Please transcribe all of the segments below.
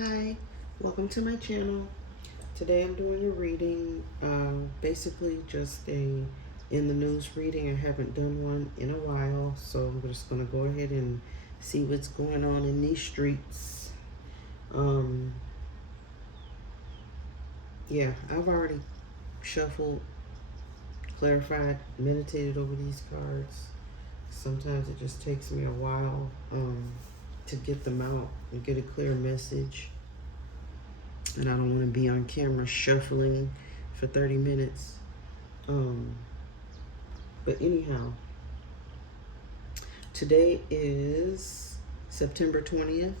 Hi, welcome to my channel. Today I'm doing a reading, basically just a in the news reading. I haven't done one in a while, so I'm just going to go ahead and see what's going on in these streets. Um, yeah, I've already shuffled, clarified, meditated over these cards. Sometimes it just takes me a while to get them out and get a clear message. And I don't want to be on camera shuffling for 30 minutes. Um, but anyhow, today is September 20th.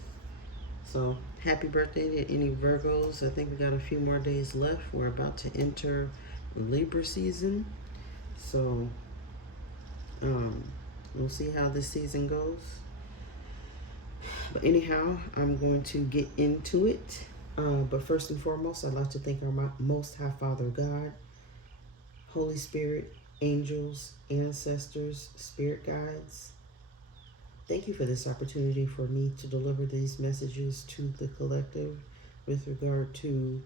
So happy birthday to any Virgos. I think we got a few more days left. We're about to enter Libra season. So we'll see how this season goes. But anyhow, I'm going to get into it. But first and foremost, I'd like to thank our Most High Father God, Holy Spirit, angels, ancestors, spirit guides. Thank you for this opportunity for me to deliver these messages to the collective with regard to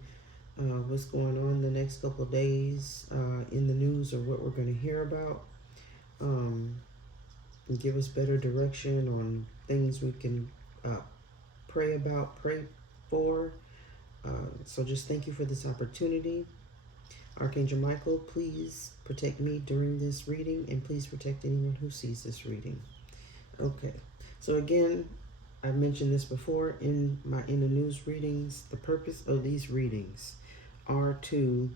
what's going on the next couple of days in the news or what we're going to hear about. And give us better direction on things we can pray about, pray for. So just thank you for this opportunity. Archangel Michael, please protect me during this reading, and please protect anyone who sees this reading. Okay, so again, I've mentioned this before in the news readings. The purpose of these readings are to,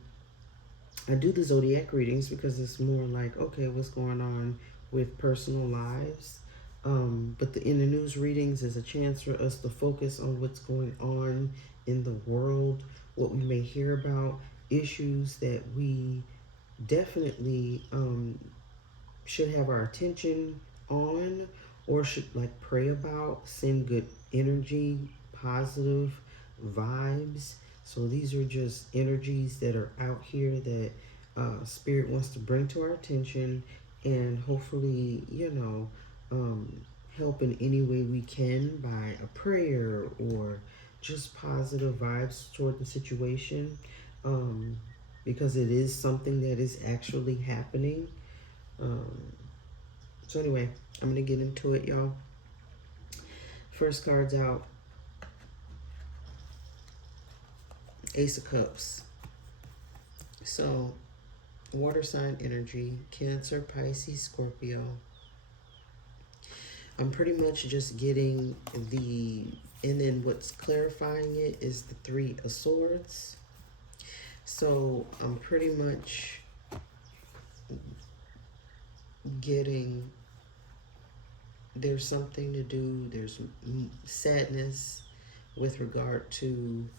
I do the zodiac readings because it's more like, okay, what's going on with personal lives. But in the news readings is a chance for us to focus on what's going on in the world, what we may hear about, issues that we definitely should have our attention on, or should like pray about, send good energy, positive vibes. So these are just energies that are out here that Spirit wants to bring to our attention, and hopefully, help in any way we can by a prayer or just positive vibes toward the situation, because it is something that is actually happening. Um, so anyway, I'm going to get into it, y'all. First card's out. Ace of Cups. So, water sign energy, Cancer, Pisces, Scorpio. I'm pretty much just getting and then what's clarifying it is the Three of Swords. So, I'm pretty much getting, there's something to do, there's sadness with regard to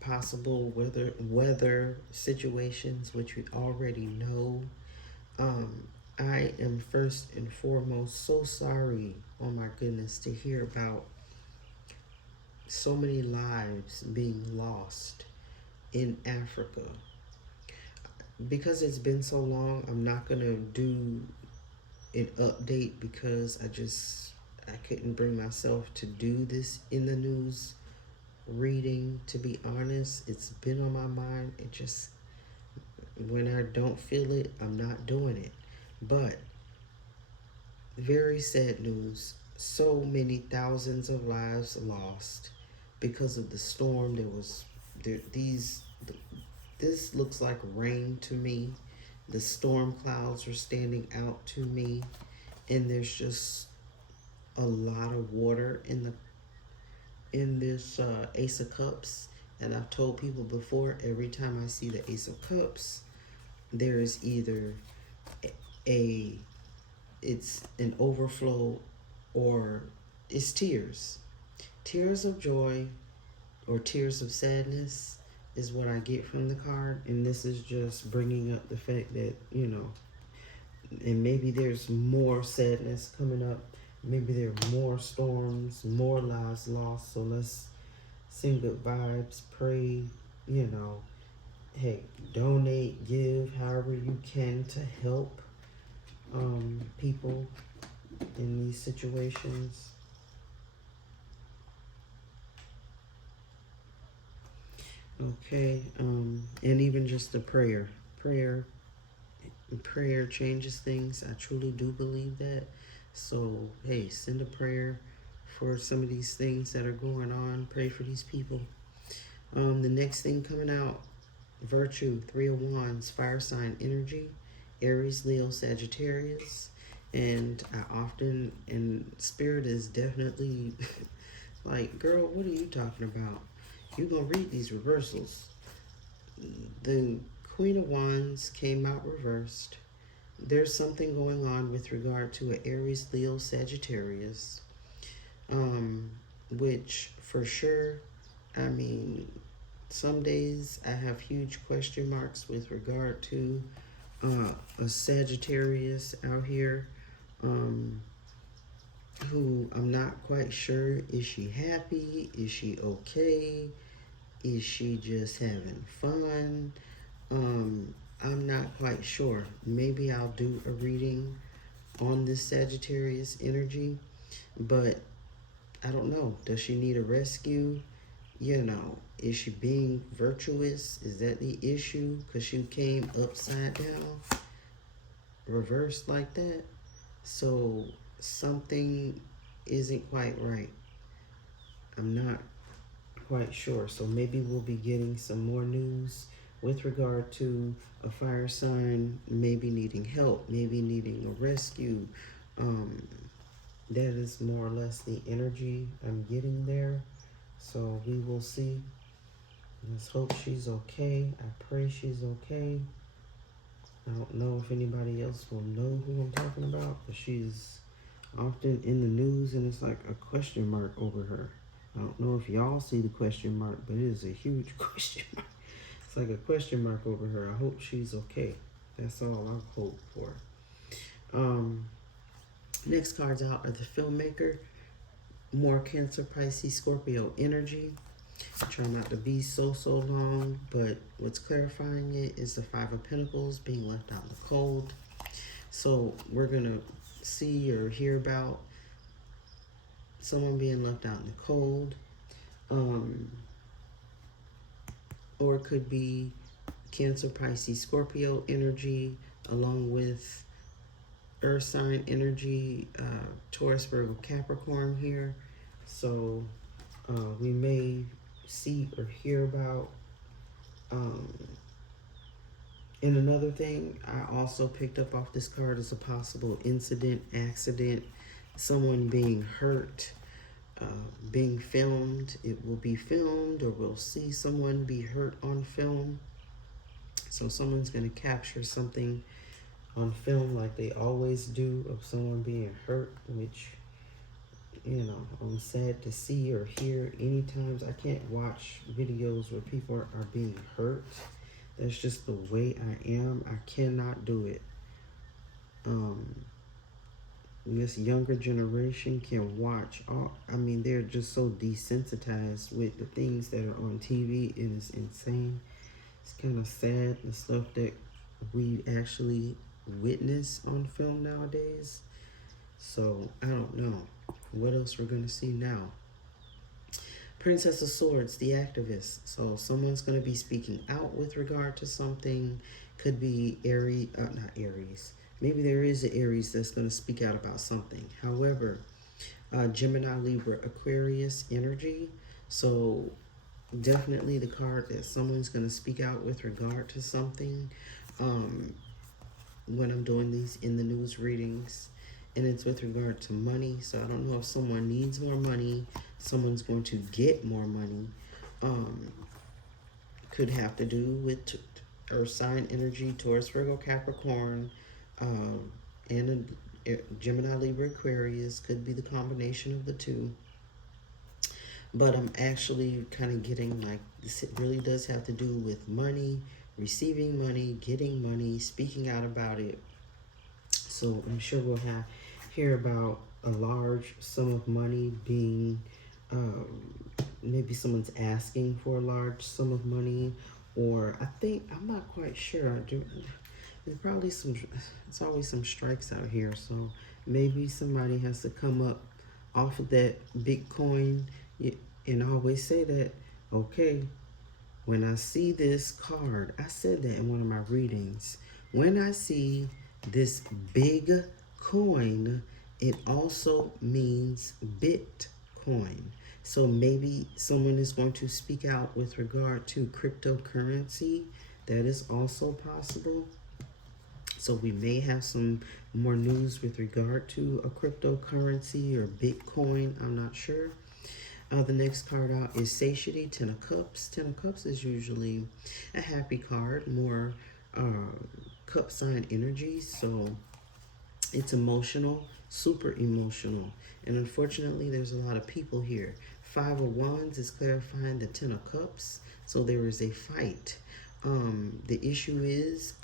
possible weather situations, which we already know. I am first and foremost so sorry, oh my goodness, to hear about so many lives being lost in Africa. Because it's been so long, I'm not going to do an update because I couldn't bring myself to do this in the news reading. To be honest, it's been on my mind. It just, when I don't feel it, I'm not doing it. But very sad news. So many thousands of lives lost because of the storm. This looks like rain to me. The storm clouds are standing out to me, and there's just a lot of water in this Ace of Cups. And I've told people before, every time I see the Ace of Cups, there is either it's an overflow or it's tears. Tears of joy or tears of sadness is what I get from the card. And this is just bringing up the fact that, and maybe there's more sadness coming up. Maybe there are more storms, more lives lost. So let's send good vibes, pray, hey, donate, give, however you can to help people in these situations. Okay, and even just a prayer. Prayer prayer changes things. I truly do believe that. So, hey, send a prayer for some of these things that are going on. Pray for these people. The next thing coming out, Virtue, Three of Wands, Fire sign energy, Aries, Leo, Sagittarius. And I often, and Spirit is definitely like, girl, what are you talking about? You gonna read these reversals. The Queen of Wands came out reversed. There's something going on with regard to an Aries, Leo, Sagittarius, um, which for sure, I mean, some days I have huge question marks with regard to a Sagittarius out here, um, who I'm not quite sure. Is she happy? Is she okay? Is she just having fun? I'm not quite sure. Maybe I'll do a reading on this Sagittarius energy, but I don't know. Does she need a rescue? You know, is she being virtuous? Is that the issue? Because she came upside down, reversed like that. So something isn't quite right. I'm not quite sure. So maybe we'll be getting some more news with regard to a fire sign maybe needing help, maybe needing a rescue. Um, that is more or less the energy I'm getting there. So we will see. Let's hope she's okay. I pray she's okay. I don't know if anybody else will know who I'm talking about, but she's often in the news and it's like a question mark over her. I don't know if y'all see the question mark, but it is a huge question mark. It's like a question mark over her. I hope she's okay. That's all I hope for. Um, Next cards out are the filmmaker, more Cancer, Pisces, Scorpio energy. Try not to be so long, but what's clarifying it is the Five of Pentacles being left out in the cold. So we're gonna see or hear about someone being left out in the cold, or it could be Cancer, Pisces, Scorpio energy, along with Earth sign energy, Taurus, Virgo, Capricorn here. So we may see or hear about. And another thing I also picked up off this card is a possible incident, accident, someone being hurt, being filmed. It will be filmed, or we'll see someone be hurt on film. So someone's going to capture something on film like they always do of someone being hurt, which, you know, I'm sad to see or hear. Anytime I can't watch videos where people are being hurt. That's just the way I am. I cannot do it. This younger generation can watch all, I mean, they're just so desensitized with the things that are on TV. It is insane. It's kind of sad, the stuff that we actually witness on film nowadays. So I don't know what else we're gonna see now. Princess of Swords, the activist. So someone's going to be speaking out with regard to something. Could be Aries, not Aries. Maybe there is an Aries that's going to speak out about something. However, Gemini, Libra, Aquarius energy. So definitely the card that someone's going to speak out with regard to something. When I'm doing these in the news readings, and it's with regard to money. So I don't know if someone needs more money, someone's going to get more money. Could have to do with Earth sign energy, Taurus, Virgo, Capricorn, and a Gemini, Libra, Aquarius. Could be the combination of the two. But I'm actually kind of getting like this. It really does have to do with money, receiving money, getting money, speaking out about it. So I'm sure we'll hear about a large sum of money being, maybe someone's asking for a large sum of money, or I'm not quite sure. There's probably it's always some strikes out here. So maybe somebody has to come up off of that Bitcoin and always say that, okay, When I see this card, I said that in one of my readings. When I see this big coin, it also means Bitcoin. So maybe someone is going to speak out with regard to cryptocurrency. That is also possible. So we may have some more news with regard to a cryptocurrency or Bitcoin. I'm not sure. The next card out is Satiety, Ten of Cups. Ten of Cups is usually a happy card, more cup sign energy. So it's emotional, super emotional. And unfortunately, there's a lot of people here. Five of Wands is clarifying the Ten of Cups. So there is a fight. The issue is,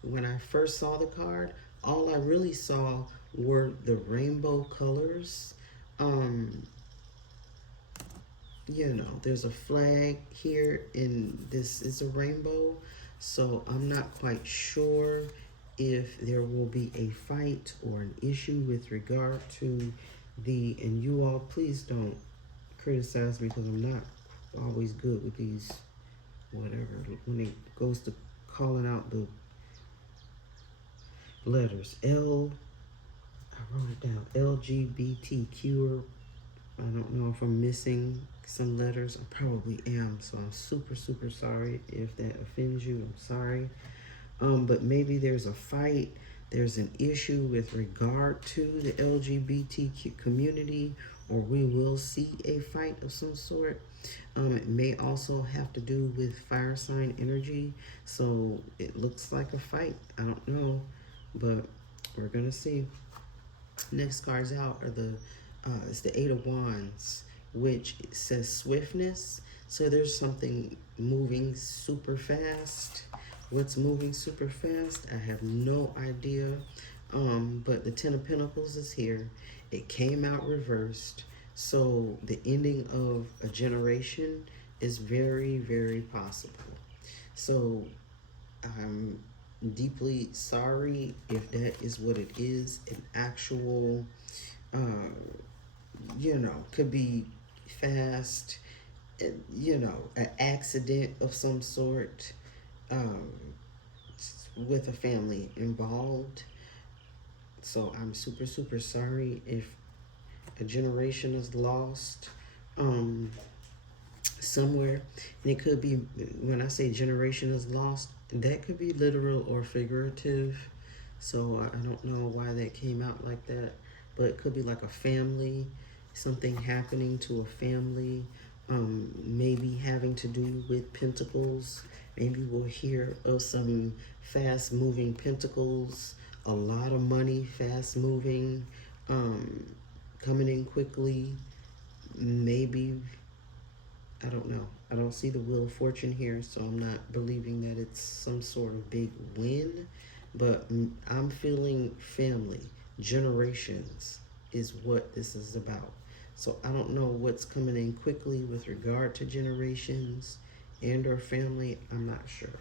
when I first saw the card, all I really saw were the rainbow colors. Um, there's a flag here, and this is a rainbow. So I'm not quite sure if there will be a fight or an issue with regard to and you all please don't criticize me because I'm not always good with these, whatever, when it goes to calling out the letters. I wrote it down, LGBTQ. I don't know if I'm missing some letters. I probably am, so I'm super, super sorry if that offends you. I'm sorry. But maybe there's a fight, there's an issue with regard to the LGBTQ community, or we will see a fight of some sort. It may also have to do with fire sign energy, so it looks like a fight. I don't know, but we're gonna see. Next cards out are it's the Eight of Wands, which says swiftness. So there's something moving super fast. What's moving super fast? I have no idea. But the Ten of Pentacles is here. It came out reversed. So the ending of a generation is very, very possible. So I'm deeply sorry if that is what it is. An actual, could be fast, an accident of some sort, um, with a family involved. So I'm super, super sorry if a generation is lost somewhere. And it could be, when I say generation is lost, that could be literal or figurative. So I don't know why that came out like that. But it could be like a family, something happening to a family, maybe having to do with pentacles. Maybe we'll hear of some fast moving pentacles, a lot of money, fast moving, coming in quickly. Maybe, I don't know. I don't see the Wheel of Fortune here, so I'm not believing that it's some sort of big win. But I'm feeling family, generations is what this is about. So I don't know what's coming in quickly with regard to generations and or family. I'm not sure.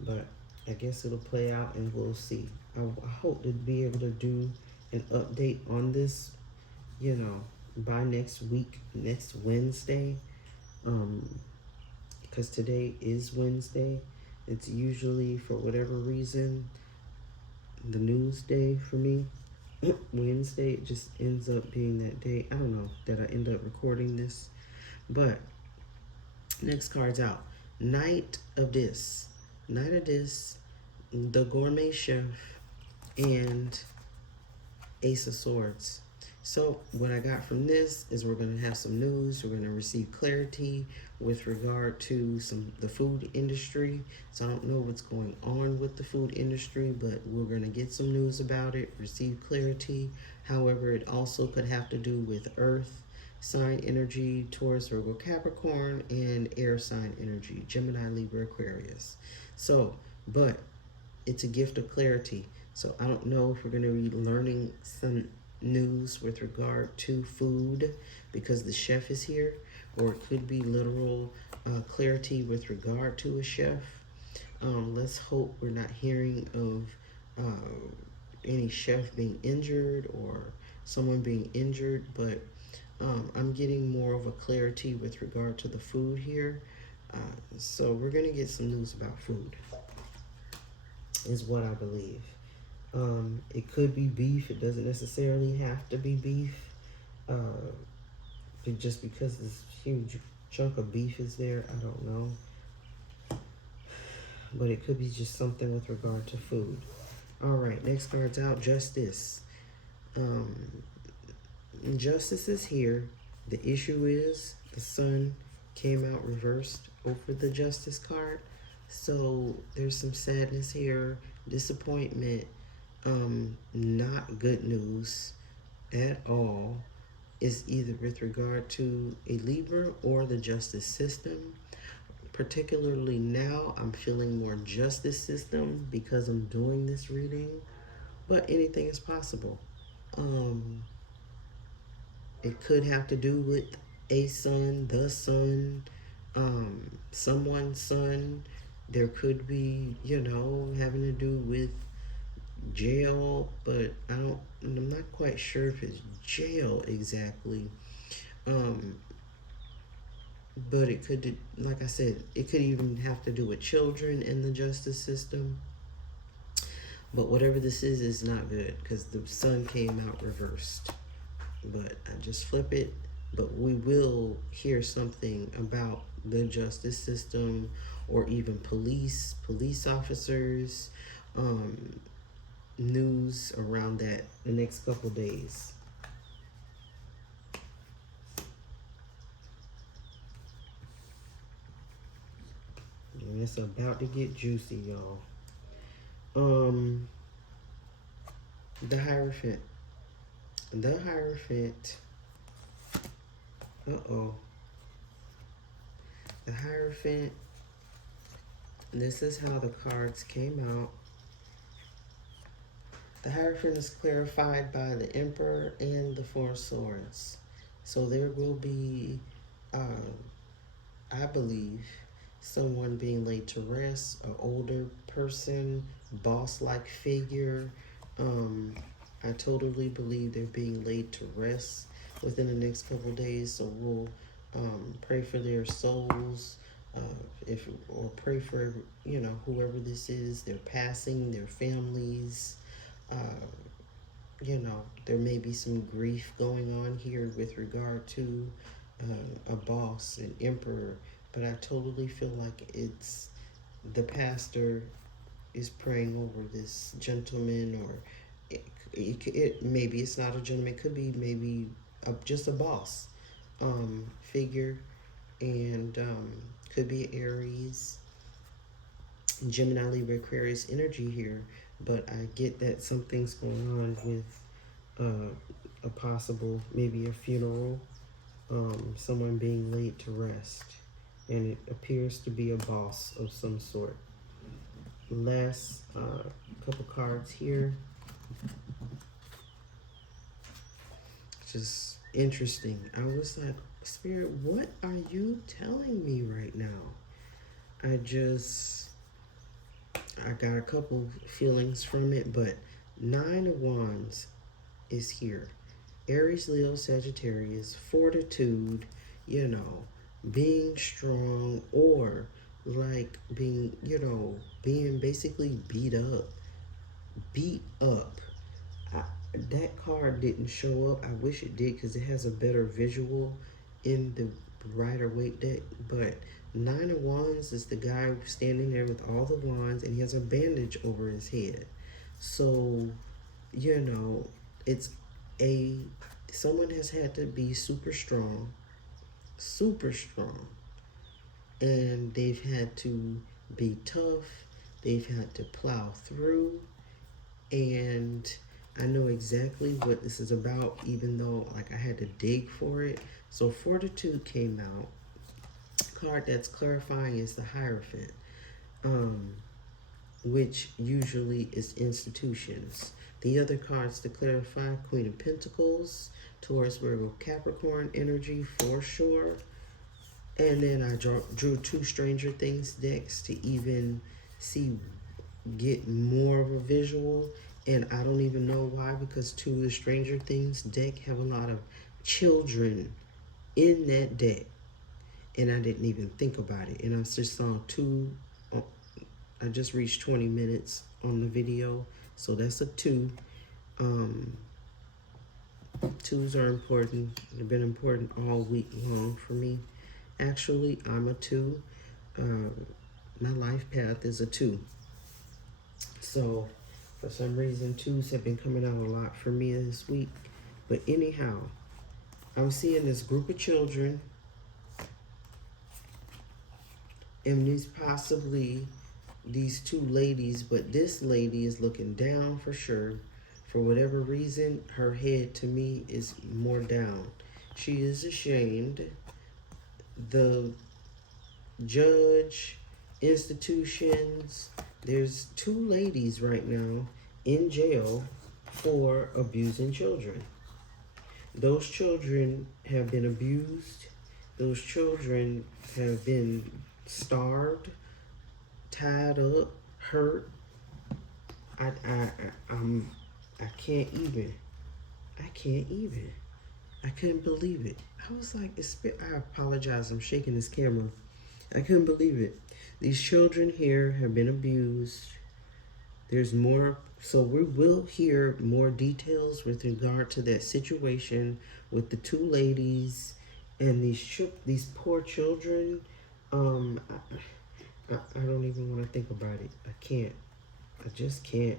But I guess it'll play out and we'll see. I hope to be able to do an update on this, by next week, next Wednesday. Because today is Wednesday. It's usually, for whatever reason, the news day for me. Wednesday, it just ends up being that day. I don't know that I end up recording this. But next card's out. Knight of Dis. Knight of Dis, the Gourmet Chef, and Ace of Swords. So what I got from this is we're going to have some news. We're going to receive clarity with regard to the food industry. So I don't know what's going on with the food industry, but we're going to get some news about it, receive clarity. However, it also could have to do with earth sign energy, Taurus, Virgo, Capricorn, and air sign energy, Gemini, Libra, Aquarius. So, but it's a gift of clarity. So I don't know if we're going to be learning some news with regard to food because the chef is here, or it could be literal clarity with regard to a chef. Let's hope we're not hearing of any chef being injured or someone being injured, but I'm getting more of a clarity with regard to the food here. So we're gonna get some news about food, is what I believe. It could be beef. It doesn't necessarily have to be beef. Uh, just because this huge chunk of beef is there, I don't know. But it could be just something with regard to food. All right, next card's out. Justice. Um, Justice is here. The issue is the sun came out reversed over the justice card. So there's some sadness here, disappointment, not good news at all. Is either with regard to a Libra or the justice system. Particularly now, I'm feeling more justice system because I'm doing this reading, but anything is possible. Um, it could have to do with a son, the son, someone's son. There could be, having to do with jail, but I'm not quite sure if it's jail exactly. Um, but it could, like I said, it could even have to do with children in the justice system. But whatever this is not good because the sun came out reversed. But I just flip it. But we will hear something about the justice system or even police officers, news around that the next couple days. And it's about to get juicy, y'all. The Hierophant. The Hierophant. Uh-oh. The Hierophant. This is how the cards came out. The Hierophant is clarified by the Emperor and the Four Swords. So there will be, I believe, someone being laid to rest, an older person, boss-like figure. I totally believe they're being laid to rest within the next couple of days. So we'll pray for their souls, or pray for whoever this is, their passing, their families. There may be some grief going on here with regard to a boss, an emperor, but I totally feel like it's the pastor is praying over this gentleman, or maybe it's not a gentleman, it could be maybe just a boss figure, and could be Aries, Gemini, Libra, Aquarius energy here, but I get that something's going on with a possible, maybe a funeral, someone being laid to rest, and it appears to be a boss of some sort. Last couple cards here. Just interesting. I was like, Spirit, what are you telling me right now? I got a couple feelings from it, but 9 of Wands is here. Aries, Leo, Sagittarius, fortitude, being strong, or like being basically beat up. That card didn't show up. I wish it did because it has a better visual in the Rider-Waite deck. But 9 of Wands is the guy standing there with all the wands, and he has a bandage over his head. So, it's someone has had to be super strong, and they've had to be tough. They've had to plow through, and I know exactly what this is about, even though I had to dig for it. So fortitude came out. Card that's clarifying is the Hierophant, which usually is institutions. The other cards to clarify: Queen of Pentacles, Taurus, Virgo, Capricorn energy for sure. And then I drew 2 Stranger Things decks to even get more of a visual. And I don't even know why, because 2 of the Stranger Things deck have a lot of children in that deck. and I didn't even think about it. And I just saw two. I just reached 20 minutes on the video, so that's a 2. Um, 2s are important. They've been important all week long for me. Actually, I'm a 2. My life path is a 2. So, for some reason, 2s have been coming out a lot for me this week. But anyhow, I'm seeing this group of children, and these 2 ladies, but this lady is looking down for sure. For whatever reason, her head to me is more down. She is ashamed. The judge, institutions, there's 2 ladies right now in jail for abusing children. Those children have been abused. Those children have been starved, tied up, hurt. I can't even. I can't even. I couldn't believe it. I was like, I apologize. I'm shaking this camera. I couldn't believe it. These children here have been abused. There's more, so we will hear more details with regard to that situation with the 2 ladies and these poor children. I don't even want to think about it. I can't. I just can't.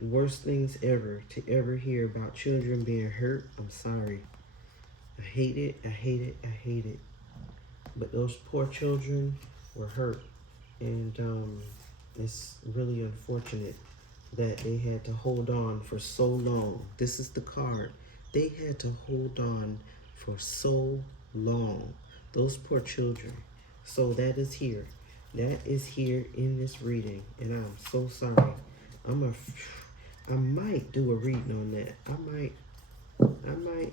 Worst things ever to ever hear about children being hurt. I'm sorry. I hate it. I hate it. I hate it. But those poor children were hurt, and it's really unfortunate that they had to hold on for so long. This is the card. They had to hold on for so long. Those poor children. So that is here. That is here in this reading, and I'm so sorry. I might do a reading on that. I might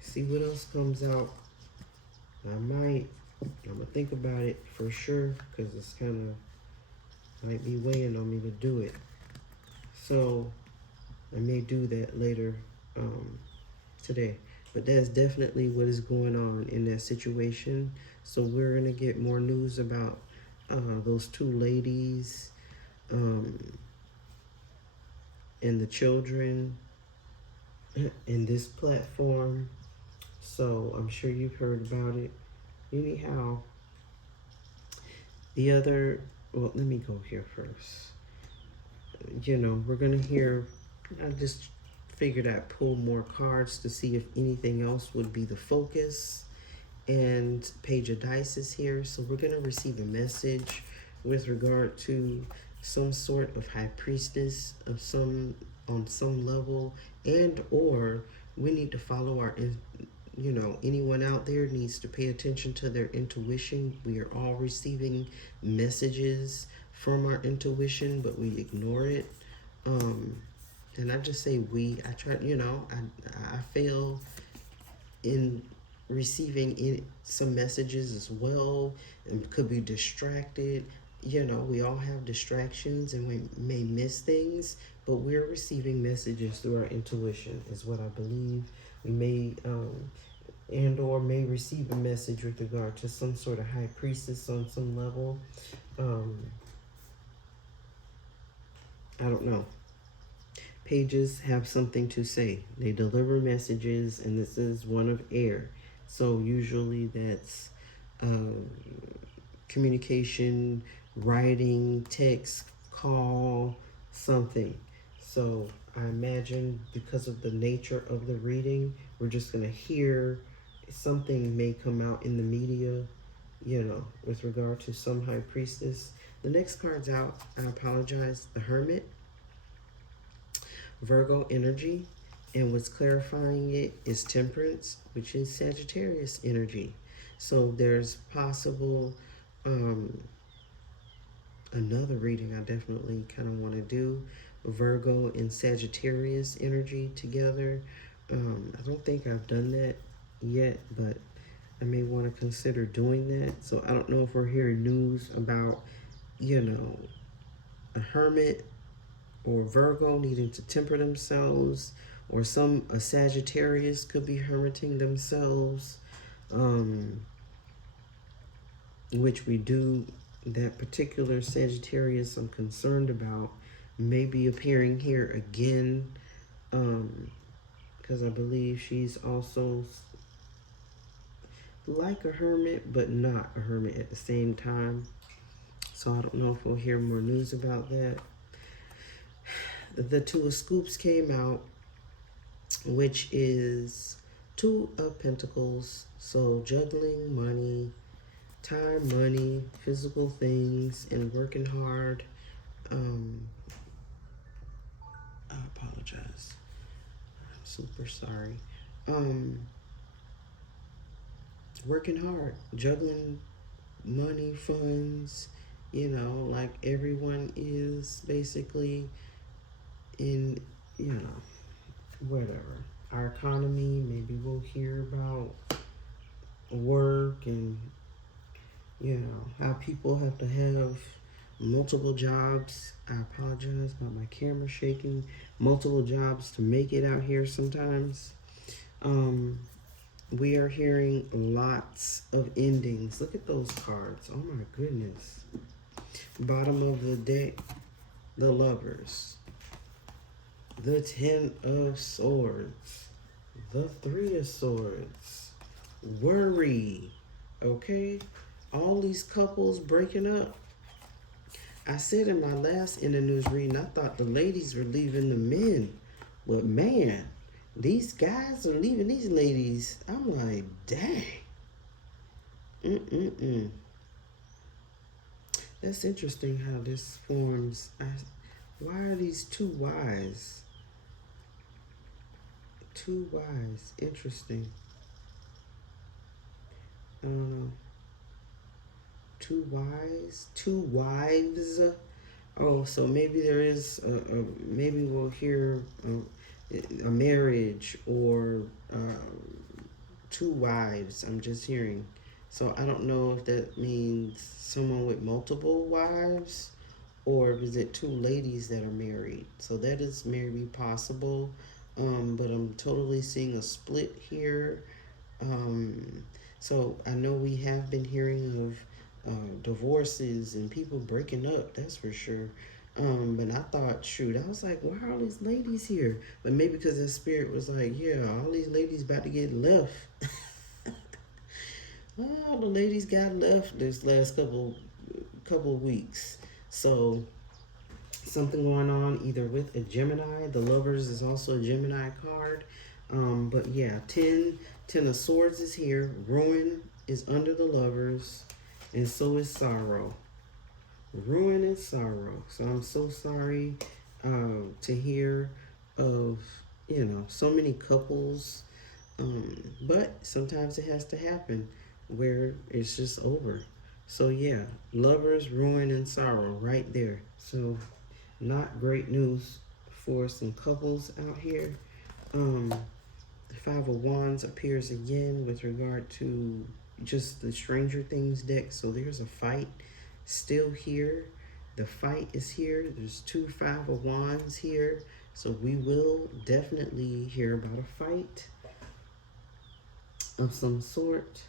see what else comes out. I'm gonna think about it for sure, because it's kind of might be weighing on me to do it. So I may do that later today. But that's definitely what is going on in that situation. So we're gonna get more news about those 2 ladies and the children in this platform. So I'm sure you've heard about it. Anyhow, well, let me go here first. We're going to hear, I just figured I'd pull more cards to see if anything else would be the focus. And Page of Dice is here. So we're going to receive a message with regard to some sort of high priestess of on some level, and or we need to follow anyone out there needs to pay attention to their intuition. We are all receiving messages from our intuition, but we ignore it. And I just say I try, I fail in receiving some messages as well, and could be distracted. We all have distractions and we may miss things, but we're receiving messages through our intuition is what I believe. We may and or may receive a message with regard to some sort of high priestess on some level. I don't know. Pages have something to say. They deliver messages, and this is one of air. So usually that's communication, writing, text, call, something. So I imagine because of the nature of the reading, we're just going to hear something may come out in the media, with regard to some high priestess. The next card's out. I apologize. The Hermit. Virgo energy. And what's clarifying it is Temperance, which is Sagittarius energy. So there's possible another reading I definitely kind of want to do. Virgo and Sagittarius energy together. I don't think I've done that yet, but I may want to consider doing that. So I don't know if we're hearing news about, a hermit or Virgo needing to temper themselves, or a Sagittarius could be hermiting themselves. which we do. That particular Sagittarius I'm concerned about may be appearing here again, because I believe she's also like a hermit, but not a hermit at the same time. So I don't know if we'll hear more news about that. The Two of Scoops came out, which is Two of Pentacles. So juggling money, time, money, physical things, and working hard. I apologize. I'm super sorry. Working hard, juggling money, funds, like everyone is basically in, whatever. Our economy, maybe we'll hear about work and, how people have to have multiple jobs. I apologize about my camera shaking. Multiple jobs to make it out here sometimes. We are hearing lots of endings. Look at those cards. Oh my goodness. Bottom of the deck, the Lovers. The Ten of Swords. The Three of Swords. Worry. Okay? All these couples breaking up. I said in my last In the News reading, I thought the ladies were leaving the men. But man, these guys are leaving these ladies. I'm like, dang. That's interesting how this forms. Why are these two wise? Two wise. Interesting. Two wise. Two wives. Oh, so maybe there is maybe we'll hear a marriage or two wives. I'm just hearing. So I don't know if that means someone with multiple wives or is it two ladies that are married. So that is maybe possible. But I'm totally seeing a split here. So I know we have been hearing of divorces and people breaking up, that's for sure. But I thought, shoot, I was like, why are all these ladies here? But maybe because the spirit was like, yeah, all these ladies about to get left. All the ladies got left this last couple of weeks. So something going on either with a Gemini. The Lovers is also a Gemini card. But yeah, 10 of Swords is here. Ruin is under the Lovers. And so is sorrow. Ruin and sorrow. So I'm so sorry to hear of, so many couples. But sometimes it has to happen where it's just over. So yeah, Lovers, ruin, and sorrow right there. So not great news for some couples out here. The Five of Wands appears again with regard to just the Stranger Things deck. So there's a fight still here. The fight is here. There's two Five of Wands here. So we will definitely hear about a fight of some sort.